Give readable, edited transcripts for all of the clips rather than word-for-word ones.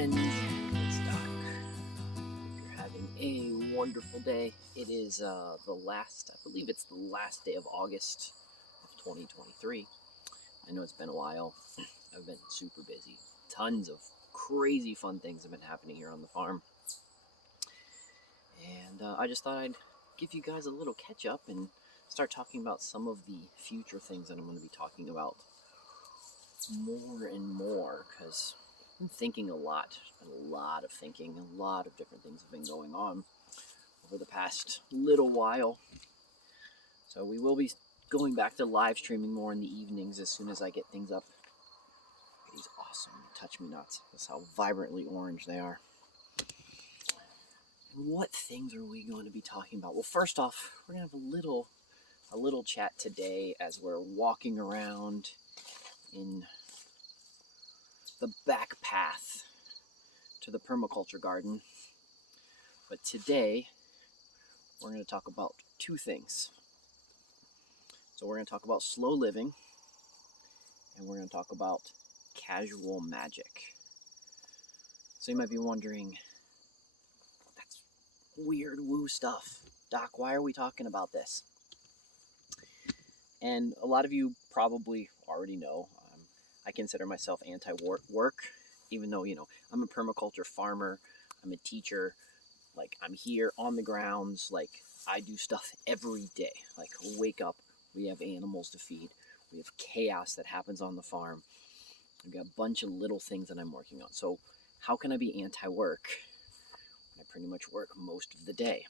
friends. It's Doc. Hope you're having a wonderful day. It is I believe it's the last day of August of 2023. I know it's been a while. I've been super busy. Tons of crazy fun things have been happening here on the farm. And I just thought I'd give you guys a little catch up and start talking about some of the future things that I'm going to be talking about more and more, because I'm thinking a lot. There's been a lot of thinking, a lot of different things have been going on over the past little while. So we will be going back to live streaming more in the evenings as soon as I get things up. These awesome touch me nuts. That's how vibrantly orange they are. And what things are we going to be talking about? Well, first off, we're going to have a little chat today as we're walking around in the back path to the permaculture garden. But today we're going to talk about two things. So we're going to talk about slow living, and we're going to talk about casual magic. So you might be wondering, that's weird woo stuff. Doc, why are we talking about this? And a lot of you probably already know, I consider myself anti-work, even though, I'm a permaculture farmer, I'm a teacher, I'm here on the grounds, I do stuff every day. Wake up, we have animals to feed, we have chaos that happens on the farm, we've got a bunch of little things that I'm working on. So how can I be anti-work when I pretty much work most of the day?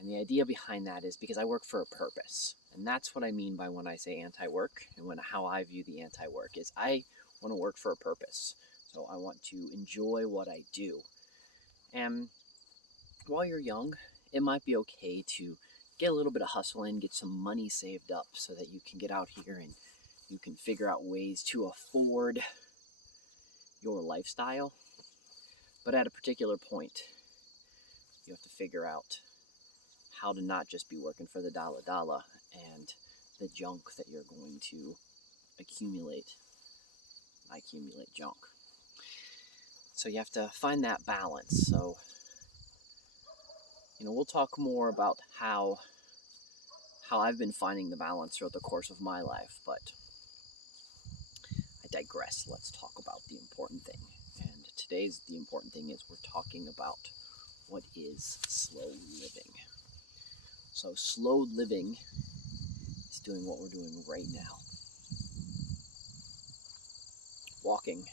And the idea behind that is because I work for a purpose. And that's what I mean by when I say anti-work, and how I view the anti-work is I want to work for a purpose. So I want to enjoy what I do. And while you're young, it might be okay to get a little bit of hustle in, get some money saved up so that you can get out here and you can figure out ways to afford your lifestyle. But at a particular point, you have to figure out how to not just be working for the dollar and the junk that you're going to accumulate. I accumulate junk. So you have to find that balance. So, we'll talk more about how I've been finding the balance throughout the course of my life, but I digress. Let's talk about the important thing. And the important thing is we're talking about what is slow living. So slow living is doing what we're doing right now. Walking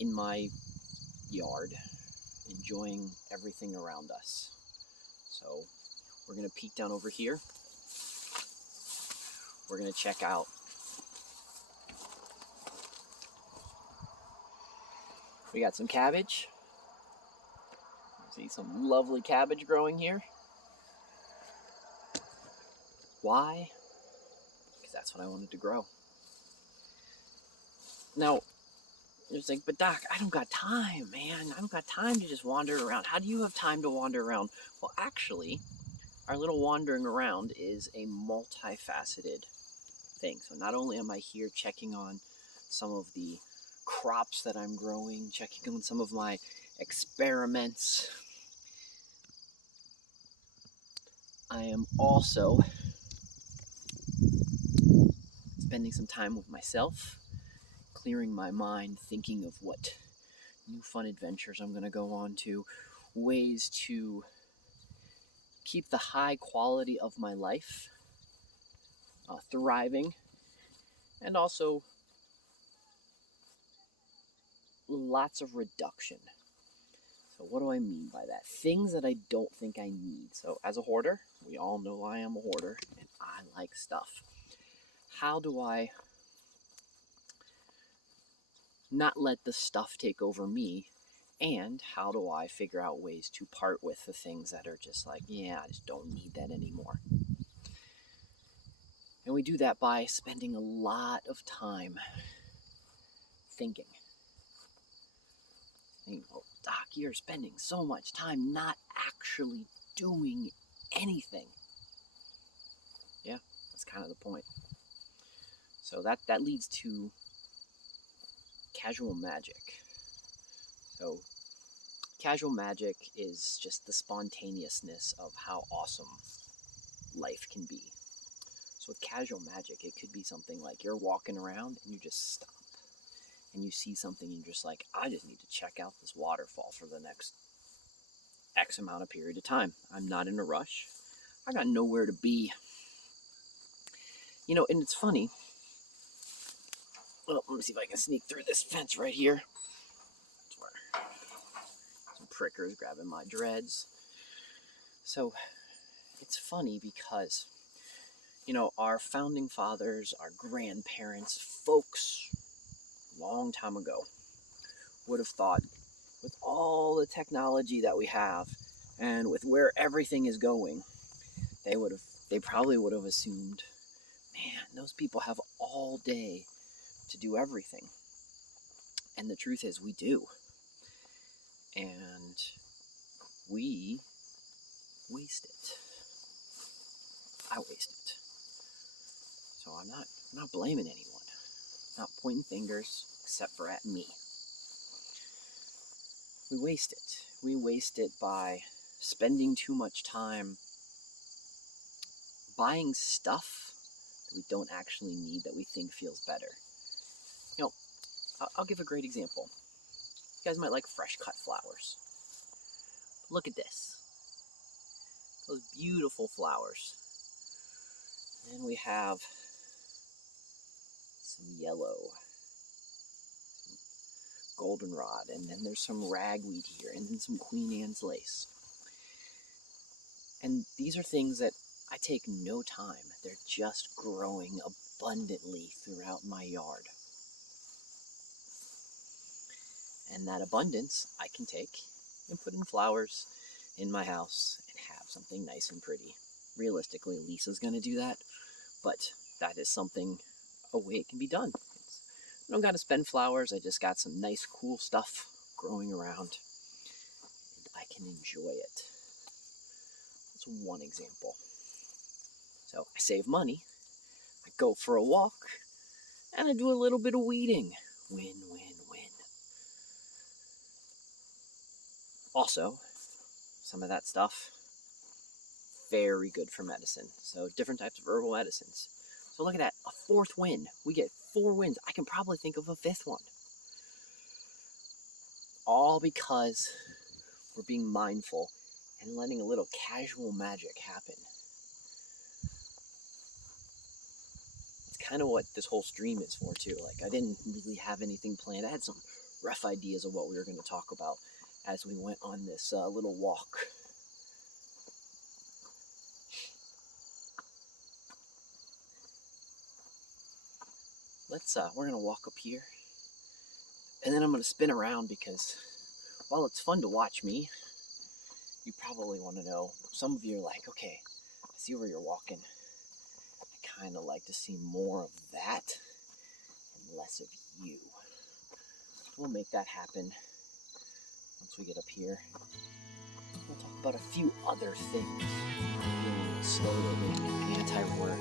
in my yard, enjoying everything around us. So we're going to peek down over here. We're going to check out we got some cabbage. See some lovely cabbage growing here. Why? Because that's what I wanted to grow. Now, you're just like, but Doc, I don't got time, man. I don't got time to just wander around. How do you have time to wander around? Well, actually, our little wandering around is a multifaceted thing. So not only am I here checking on some of the crops that I'm growing, checking on some of my experiments, I am also spending some time with myself, clearing my mind, thinking of what new fun adventures I'm going to go on to, ways to keep the high quality of my life thriving, and also lots of reduction. So what do I mean by that? Things that I don't think I need. So as a hoarder, we all know I am a hoarder and I like stuff. How do I not let the stuff take over me? And how do I figure out ways to part with the things that are just I just don't need that anymore? And we do that by spending a lot of time thinking. Doc, you're spending so much time not actually doing anything. Yeah, that's kind of the point. So that leads to casual magic. So casual magic is just the spontaneousness of how awesome life can be. So with casual magic, it could be something like you're walking around and you just stop and you see something and you're just like, I just need to check out this waterfall for the next X amount of period of time. I'm not in a rush. I got nowhere to be. And it's funny. Well, let me see if I can sneak through this fence right here. That's where some prickers grabbing my dreads. So it's funny because, our founding fathers, our grandparents, folks, long time ago, would have thought with all the technology that we have and with where everything is going, they probably would have assumed, man, those people have all day to do everything. And the truth is we do. And we waste it. I waste it. So I'm not blaming anyone. I'm not pointing fingers except for at me. We waste it. We waste it by spending too much time buying stuff that we don't actually need that we think feels better. I'll give a great example. You guys might like fresh cut flowers. Look at this. Those beautiful flowers. And we have some yellow, goldenrod, and then there's some ragweed here, and then some Queen Anne's lace. And these are things that I take no time. They're just growing abundantly throughout my yard. And that abundance I can take and put in flowers in my house and have something nice and pretty. Realistically, Lisa's going to do that, but that is something, a way it can be done. I don't got to spend flowers. I just got some nice, cool stuff growing around. And I can enjoy it. That's one example. So I save money. I go for a walk. And I do a little bit of weeding. Win, win, win. Also, some of that stuff, very good for medicine. So different types of herbal medicines. So look at that, a fourth win. We get 4 wins. I can probably think of a 5th one. All because we're being mindful and letting a little casual magic happen. It's kind of what this whole stream is for too. Like, I didn't really have anything planned. I had some rough ideas of what we were going to talk about as we went on this little walk. We're going to walk up here, and then I'm going to spin around because while it's fun to watch me, you probably want to know, some of you are like, okay, I see where you're walking. I kind of like to see more of that and less of you. We'll make that happen once we get up here. We'll talk about a few other things. Slow living, anti-work,